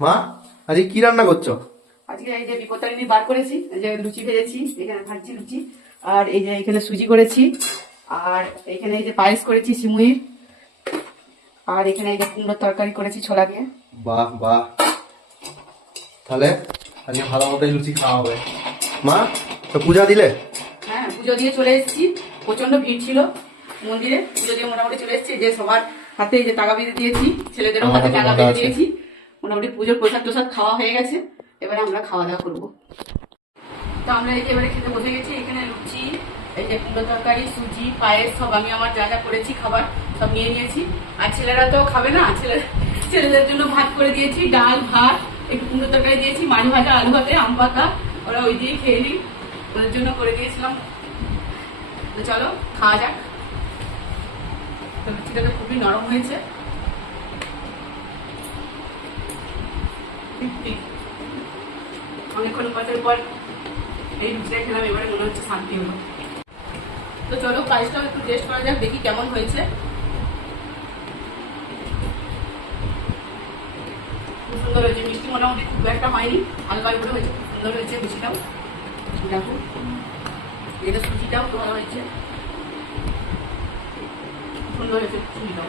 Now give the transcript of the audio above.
মা, আজকে কি রান্না করছো? আজকে এই যে বিপত্তারিণী বার করেছি, এই যে লুচি ভেজেছি, এখানে ভাজছি লুচি। আর এই যে এখানে সুজি করেছি। আর এখানে এই যে পায়েস করেছি সিমুইর। আর এখানে এই যে কুমড়োর তরকারি করেছি ছোলা দিয়ে। বাহ বাহ, তাহলে আজকে ভালো মতোই লুচি খাওয়া হবে। মা, তো পূজা দিলে? হ্যাঁ, পুজো দিয়ে চলে এসেছি। প্রচন্ড ভিড় ছিল মন্দিরে। পুজো দিয়ে মোটামুটি চলে এসেছি। যে সবার হাতে এই যে টাকা বেঁধে দিয়েছি, ছেলেদেরও আমার হাতে হাতে টাকা বাঁধা বেঁধে আছে। দিয়েছি। মোটামুটি পুজোর প্রসাদ টোসাদ খাওয়া হয়ে গেছে। এবারে আমরা খাওয়া দাওয়া করবো। তো আমরা এই যে এবারে খেতে বসে গেছি। এখানে লুচি, এই যে কুমড়ো তরকারি, সুজি, পায়েস সব আমি আমার যা যা করেছি খাবার সব নিয়ে নিয়েছি। আর ছেলেরা তো খাবে না, ছেলেদের জন্য ভাত করে দিয়েছি, ডাল ভাত, একটু কুমড়ো তরকারি দিয়েছি, মাছ ভাজা, আলু ভাতে, আম পাতা, ওরা ওই দিয়ে খেয়ে নিই। ওদের জন্য করে দিয়েছিলাম। তো চলো খাওয়া যাক। তো লুচিটা তো খুবই নরম হয়েছে। অনেকক্ষণ পর এই লুচিটা খেলাম, এবারে মনে হচ্ছে শান্তি হলো। তো চলো পায়েসটাও একটু টেস্ট করা যাক, দেখি কেমন হয়েছে। খুব সুন্দর হয়েছে, মিষ্টি মোটামুটি খুব একটা হয়নি, হালকা করে হয়েছে, খুব সুন্দর হয়েছে লুচিটাও। দেখো এটা সুজিটাও ভালো হয়েছে, খুব সুন্দর হয়েছে সুজিটাও।